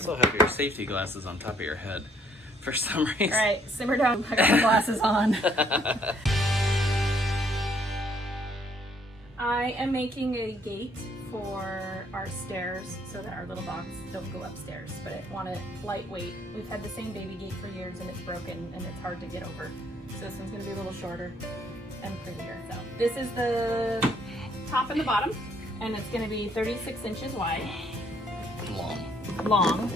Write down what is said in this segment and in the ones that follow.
also have your safety glasses on top of your head for some reason. All right, simmer down. I got my glasses on. I am making a gate for our stairs so that our little dogs don't go upstairs, but I want it lightweight. We've had the same baby gate for years and it's broken and it's hard to get over. So this one's gonna be a little shorter and prettier. So this is the top and the bottom, and it's gonna be 36 inches wide. Long.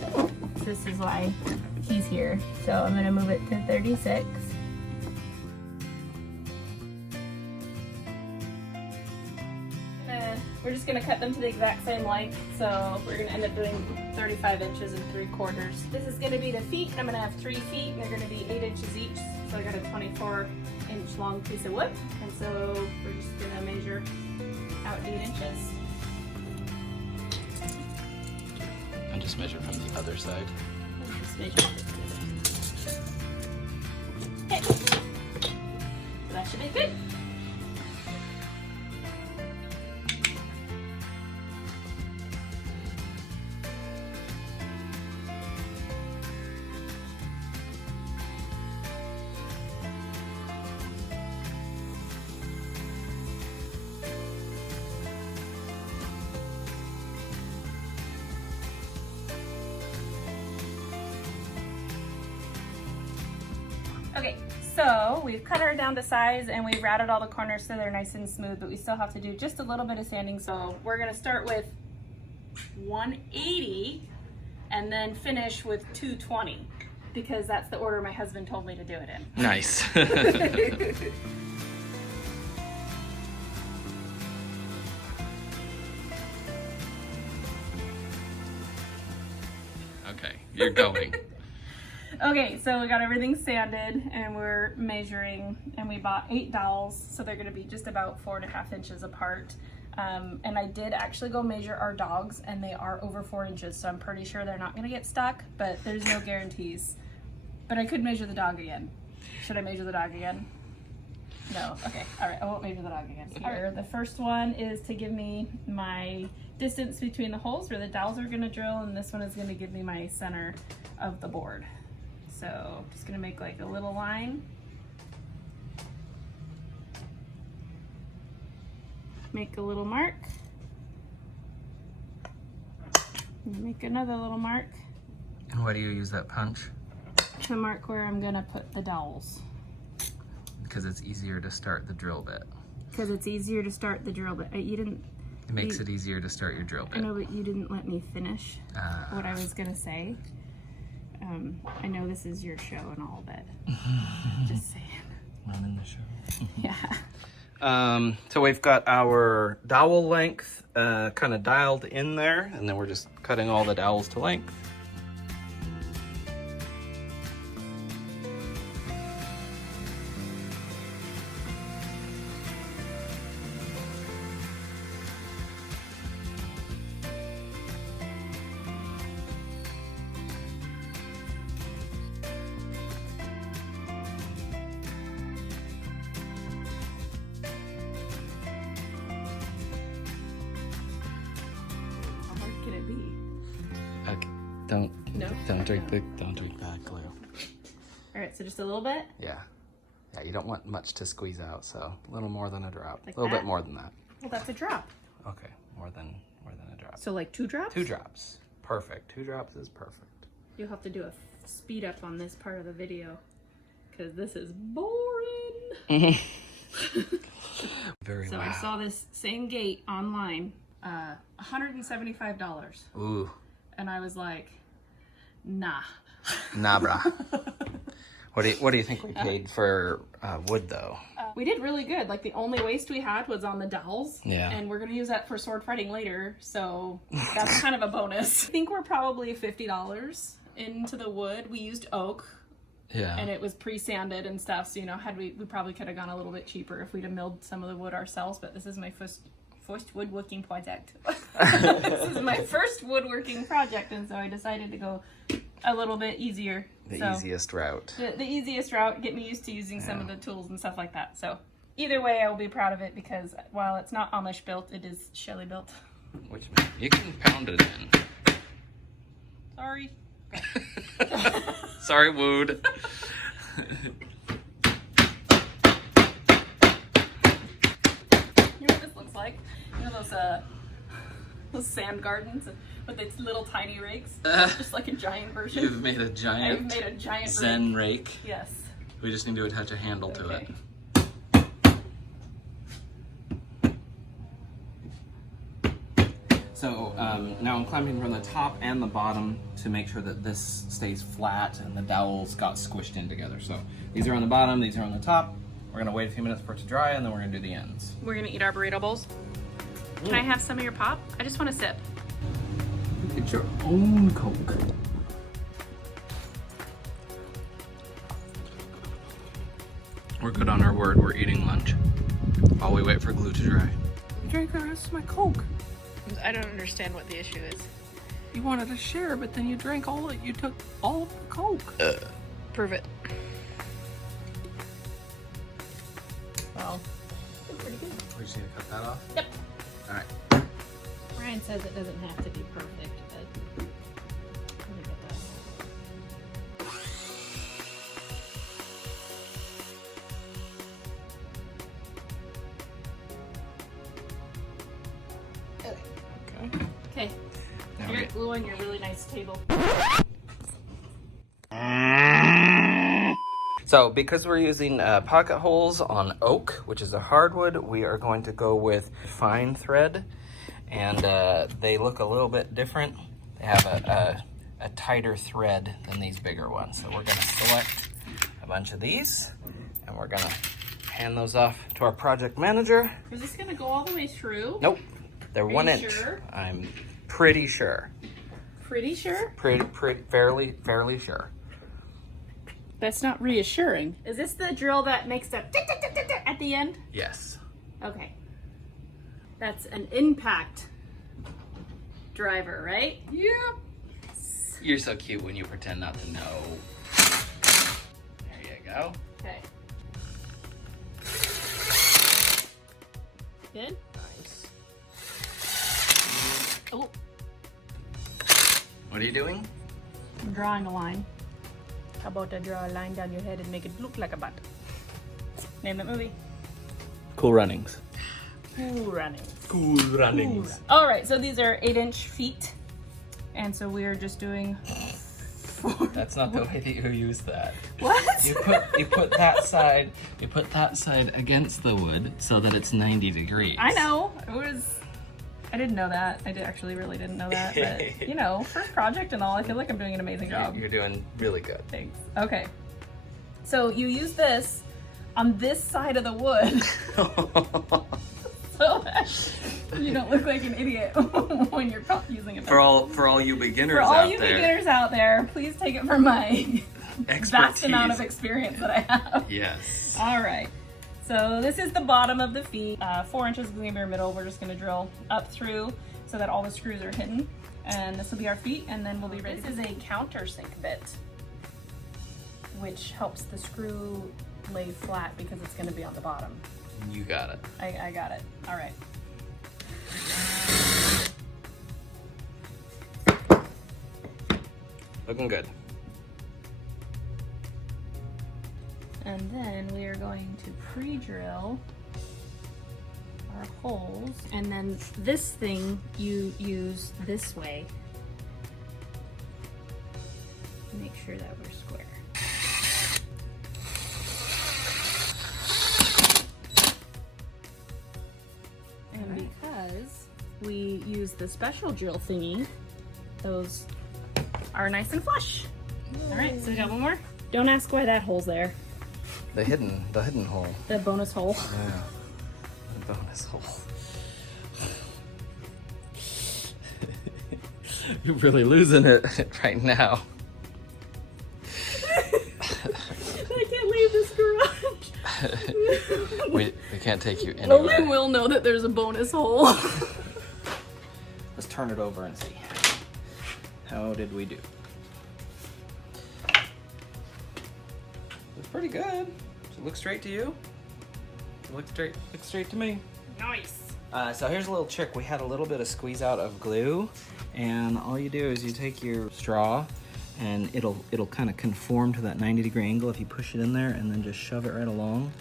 This is why he's here. So I'm gonna move it to 36. We're just gonna cut them to the exact same length. So we're gonna end up doing 35 inches and 3/4. This is gonna be the feet. I'm gonna have 3 feet and they're gonna be 8 inches each. So I got a 24-inch long piece of wood. And so we're just gonna measure out 8 inches. And just measure from the other side. Just measure. Okay. So that should be good. Okay, so we've cut her down to size and we've routed all the corners so they're nice and smooth, but we still have to do just a little bit of sanding. So we're gonna start with 180 and then finish with 220 because that's the order my husband told me to do it in. Nice. Okay, you're going. Okay, so we got everything sanded and we're measuring, and we bought 8 dowels, so they're gonna be just about 4.5 inches apart. And I did actually go measure our dogs and they are over 4 inches, so I'm pretty sure they're not gonna get stuck, but there's no guarantees. But I could measure the dog again. Should I measure the dog again? No, okay, all right, I won't measure the dog again. Here, the first one is to give me my distance between the holes where the dowels are gonna drill, and this one is gonna give me my center of the board. So I'm just gonna make like a little line. Make a little mark. Make another little mark. And why do you use that punch? To mark where I'm gonna put the dowels. Because it's easier to start the drill bit. Because it's easier to start the drill bit. You didn't. It makes it easier to start your drill bit. I know, but you didn't let me finish what I was gonna say. I know this is your show and all, but just saying. I'm in the show. Yeah. So we've got our dowel length kind of dialed in there, and then we're just cutting all the dowels to length. Okay, don't drink that glue. All right, so just a little bit. Yeah, you don't want much to squeeze out, so a little more than a drop. Like a little that? bit more than that. Well, that's a drop. Okay, more than a drop. So like 2 drops? 2 drops. Perfect. 2 drops is perfect. You'll have to do a speed up on this part of the video because this is boring. Very So loud. I saw this same gate online, $175. Ooh. And I was like, nah. Nah, brah. What do you think we paid for wood though? We did really good. Like the only waste we had was on the dowels. Yeah. And we're gonna use that for sword fighting later, so that's kind of a bonus. I think we're probably $50 into the wood. We used oak. Yeah. And it was pre-sanded and stuff, so you know, we probably could have gone a little bit cheaper if we'd have milled some of the wood ourselves, but this is my first woodworking project. This is my first woodworking project, and so I decided to go a little bit easier. The easiest route. The easiest route, get me used to using some of the tools and stuff like that. So either way, I will be proud of it because while it's not Amish built, it is Shelly built. Which you can pound it in. Sorry. Sorry. Sorry, Wood. You know what this looks like? You know those sand gardens with its little tiny rakes? Just like a giant version. You've made a giant, I've made a giant Zen rake. Yes. We just need to attach a handle to it. So now I'm clamping from the top and the bottom to make sure that this stays flat and the dowels got squished in together. So these are on the bottom, these are on the top. We're gonna wait a few minutes for it to dry and then we're gonna do the ends. We're gonna eat our burrito bowls. Can I have some of your pop? I just want to sip. Get your own Coke. We're good on our word, we're eating lunch while we wait for glue to dry. You drank the rest of my Coke. I don't understand what the issue is. You wanted to share, but then you drank all of it. You took all of the Coke. Prove it. Well, it's pretty good. We just need to cut that off? Yep. All right. Ryan says it doesn't have to be perfect, but let me get that. Okay. Okay. Now You're we gonna glue on your really nice table. So because we're using pocket holes on oak, which is a hardwood, we are going to go with fine thread. And they look a little bit different. They have a tighter thread than these bigger ones. So we're gonna select a bunch of these and we're gonna hand those off to our project manager. Is this gonna go all the way through? Nope, they're 1 inch. Sure? I'm pretty sure. Pretty sure? Fairly sure. That's not reassuring. Is this the drill that makes the at the end? Yes. Okay. That's an impact driver, right? Yep. You're so cute when you pretend not to know. There you go. Okay. Good? Nice. Oh, What are you doing? I'm drawing a line. How about I draw a line down your head and make it look like a butt? Name that movie. Cool Runnings. Cool Running. Cool Runnings. All right, so these are 8-inch feet. And so we are just doing That's not the way that you use that. What? You put that side against the wood so that it's 90 degrees. I know. I didn't know that. Actually really didn't know that. But, you know, first project and all, I feel like I'm doing an amazing job. You're doing really good. Thanks. Okay. So you use this on this side of the wood so that you don't look like an idiot when you're using it. For all you beginners out there. For all you beginners out there, please take it from my vast amount of experience that I have. Yes. All right. So this is the bottom of the feet. 4 inches is gonna be our middle. We're just gonna drill up through so that all the screws are hidden. And this will be our feet, and then we'll be ready. This is a countersink bit, which helps the screw lay flat because it's gonna be on the bottom. You got it. I got it. All right. Looking good. And then we are going to pre-drill our holes. And then this thing you use this way. Make sure that we're square. And because we use the special drill thingy, those are nice and flush. All right, so we got one more. Don't ask why that hole's there. The hidden hole. The bonus hole. Yeah. The bonus hole. You're really losing it right now. I can't leave this garage. we can't take you anywhere. Only we'll know that there's a bonus hole. Let's turn it over and see. How did we do? Looks pretty good. Does it look straight to you? It looks straight to me. Nice. So here's a little trick. We had a little bit of squeeze out of glue, and all you do is you take your straw and it'll kind of conform to that 90-degree angle if you push it in there, and then just shove it right along,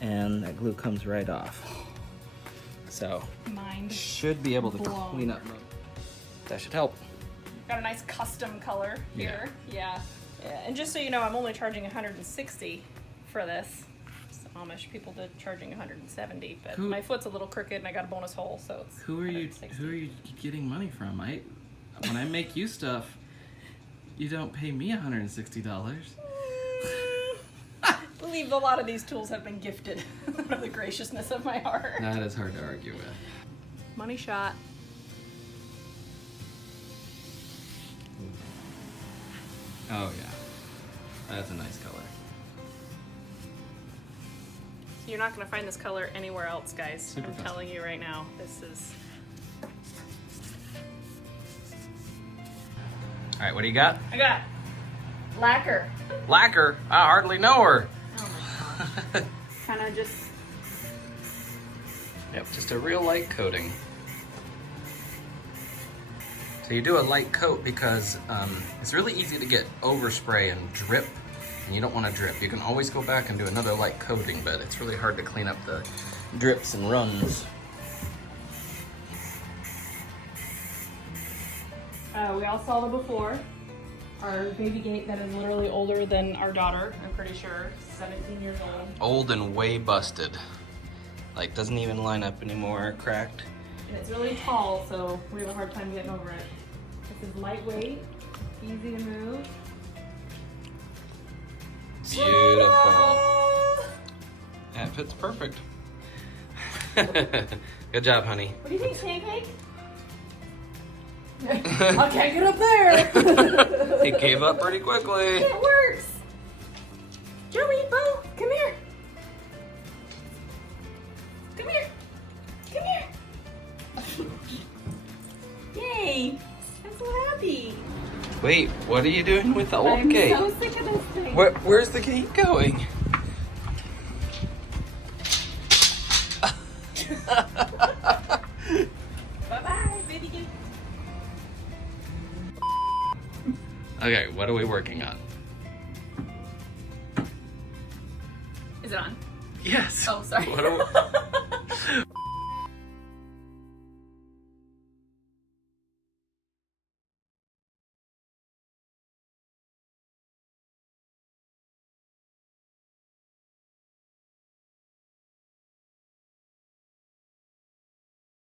and that glue comes right off. So Mind should be able to blown. clean up. That should help. Got a nice custom color here. Yeah. And just so you know, I'm only charging $160 for this. Some Amish people did charging $170, but my foot's a little crooked and I got a bonus hole, so it's Who are you getting money from? When I make you stuff, you don't pay me $160. I believe a lot of these tools have been gifted for the graciousness of my heart. That is hard to argue with. Money shot. Oh yeah, that's a nice color. You're not going to find this color anywhere else, guys. Super I'm custom. telling you right now. This is... All right, what do you got? I got lacquer. Lacquer? I hardly know her. Oh my gosh. Kind of just... Yep, just a real light coating. So you do a light coat because it's really easy to get overspray and drip, and you don't want to drip. You can always go back and do another light coating, but it's really hard to clean up the drips and runs. We all saw the before. Our baby gate that is literally older than our daughter, I'm pretty sure, 17 years old. Old and way busted. Like, doesn't even line up anymore, cracked. And it's really tall, so we have a hard time getting over it. This is lightweight, easy to move. Beautiful. That fits perfect. Good job, honey. What do you think, Pancake? I can't get up there. It gave up pretty quickly. It works. Joey, Bo, come here. Come here. Come here. Yay. I'm so happy. Wait, what are you doing with the old gate? I'm so sick of this thing. Where's the gate going? Bye-bye, baby gate. Okay, what are we working on? Is it on? Yes. Oh, sorry. What are